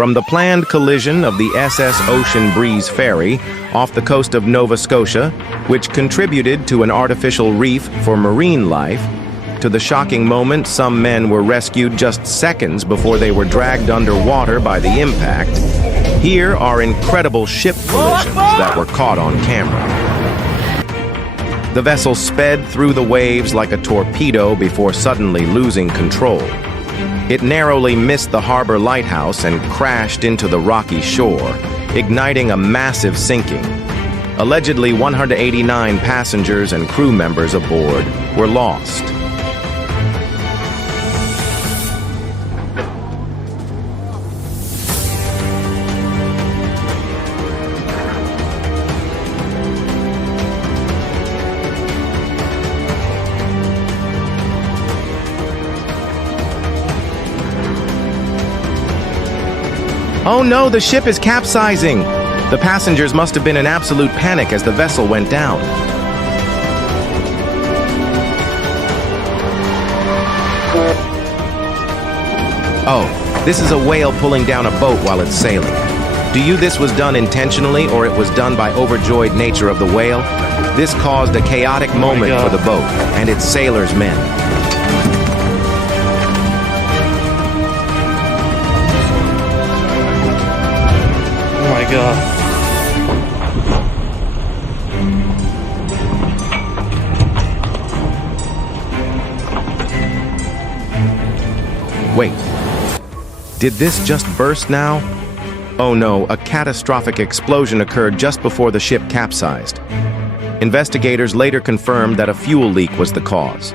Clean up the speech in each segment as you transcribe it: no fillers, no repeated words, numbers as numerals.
From the planned collision of the SS Ocean Breeze ferry off the coast of Nova Scotia, which contributed to an artificial reef for marine life, to the shocking moment some men were rescued just seconds before they were dragged underwater by the impact, here are incredible ship collisions that were caught on camera. The vessel sped through the waves like a torpedo before suddenly losing control. It narrowly missed the harbor lighthouse and crashed into the rocky shore, igniting a massive sinking. Allegedly, 189 passengers and crew members aboard were lost. Oh no, the ship is capsizing! The passengers must have been in absolute panic as the vessel went down. Oh, this is a whale pulling down a boat while it's sailing. This was done intentionally, or it was done by overjoyed nature of the whale? This caused a chaotic moment for the boat and its sailors' men. Oh my God. Wait, did this just burst now? Oh no, a catastrophic explosion occurred just before the ship capsized. Investigators later confirmed that a fuel leak was the cause.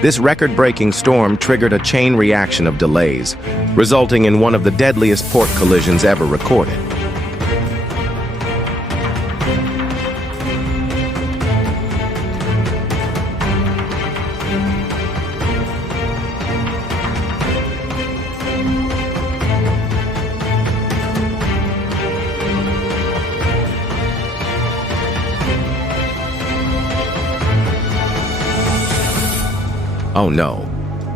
This record-breaking storm triggered a chain reaction of delays, resulting in one of the deadliest port collisions ever recorded. Oh no.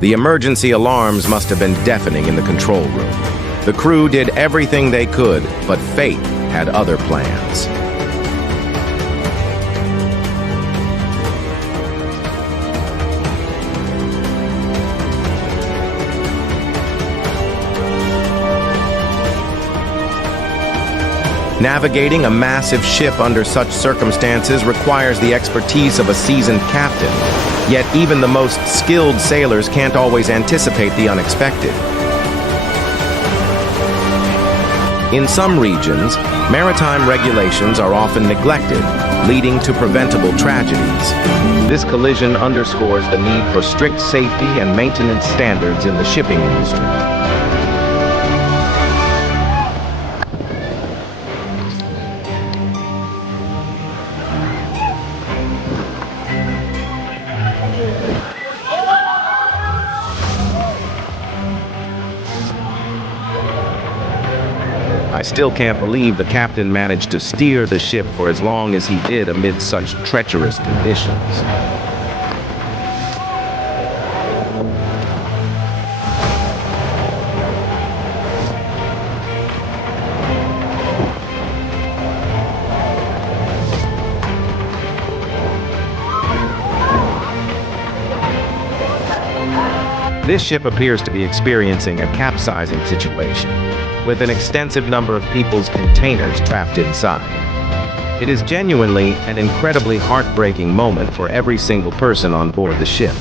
The emergency alarms must have been deafening in the control room. The crew did everything they could, but fate had other plans. Navigating a massive ship under such circumstances requires the expertise of a seasoned captain. Yet even the most skilled sailors can't always anticipate the unexpected. In some regions, maritime regulations are often neglected, leading to preventable tragedies. This collision underscores the need for strict safety and maintenance standards in the shipping industry. I still can't believe the captain managed to steer the ship for as long as he did amid such treacherous conditions. This ship appears to be experiencing a capsizing situation, with an extensive number of people's containers trapped inside. It is genuinely an incredibly heartbreaking moment for every single person on board the ship.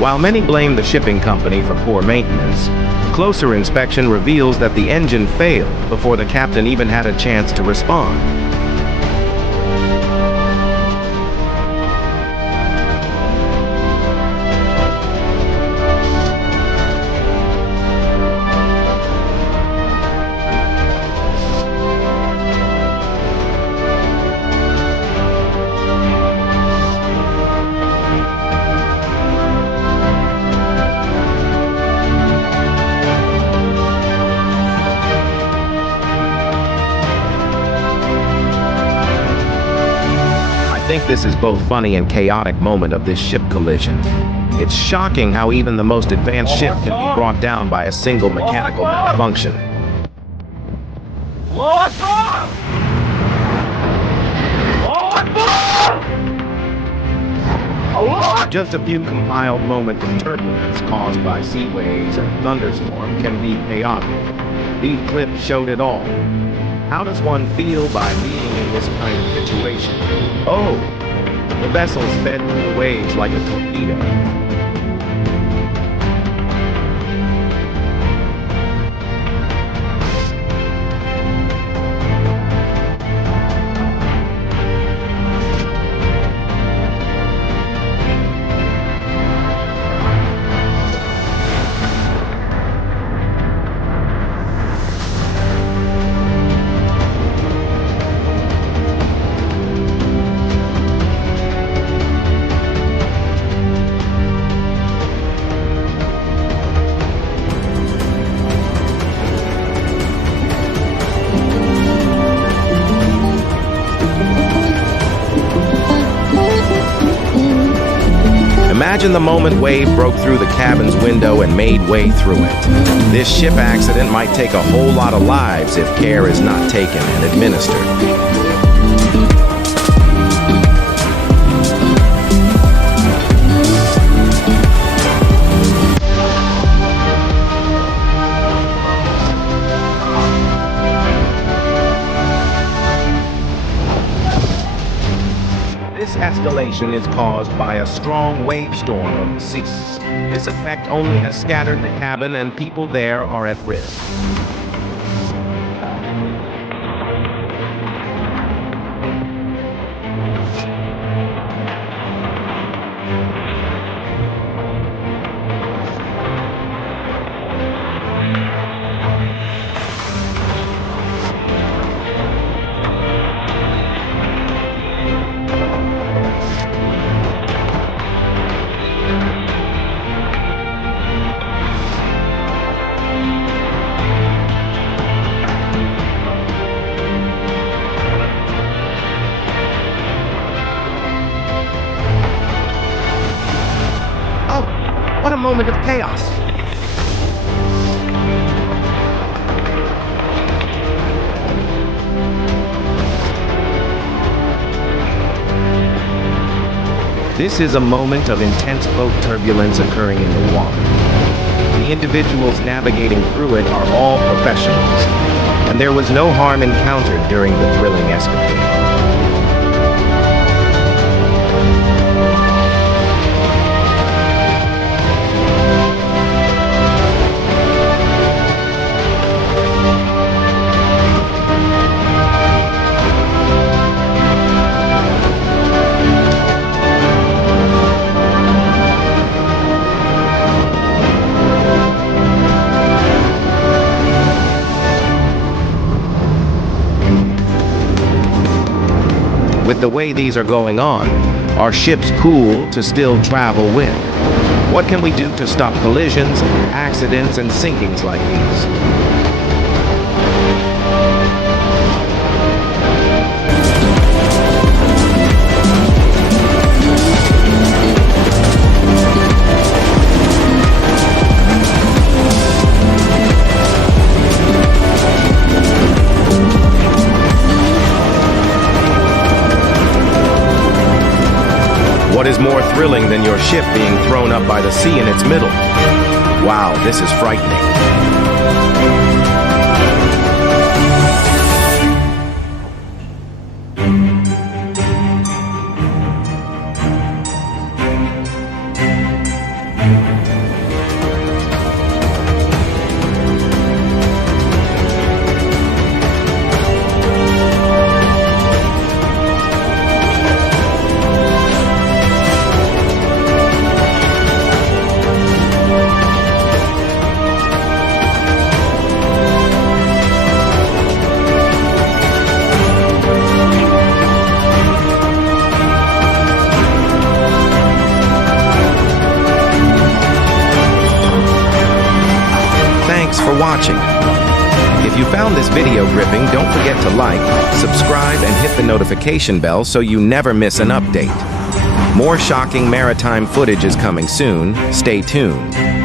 While many blame the shipping company for poor maintenance, closer inspection reveals that the engine failed before the captain even had a chance to respond. this is both funny and chaotic moment of this ship collision. It's shocking how even the most advanced ship can be brought down by a single mechanical malfunction. Just a few compiled moments of turbulence caused by sea waves and thunderstorm can be chaotic. These clips showed it all. How does one feel by being in this kind of situation? Oh, the vessel sped through the waves like a torpedo. Imagine the moment wave broke through the cabin's window and made way through it. This ship accident might take a whole lot of lives if care is not taken and administered. This escalation is caused by a strong wave storm of the sea. This effect only has scattered the cabin and people there are at risk. What a moment of chaos! This is a moment of intense boat turbulence occurring in the water. The individuals navigating through it are all professionals, and there was no harm encountered during the thrilling escapade. With the way these are going on, are ships cool to still travel with? What can we do to stop collisions, accidents, and sinkings like these? What is more thrilling than your ship being thrown up by the sea in its middle? Wow, this is frightening. Thanks for watching. If you found this video gripping, don't forget to like, subscribe, and hit the notification bell so you never miss an update. More shocking maritime footage is coming soon. Stay tuned.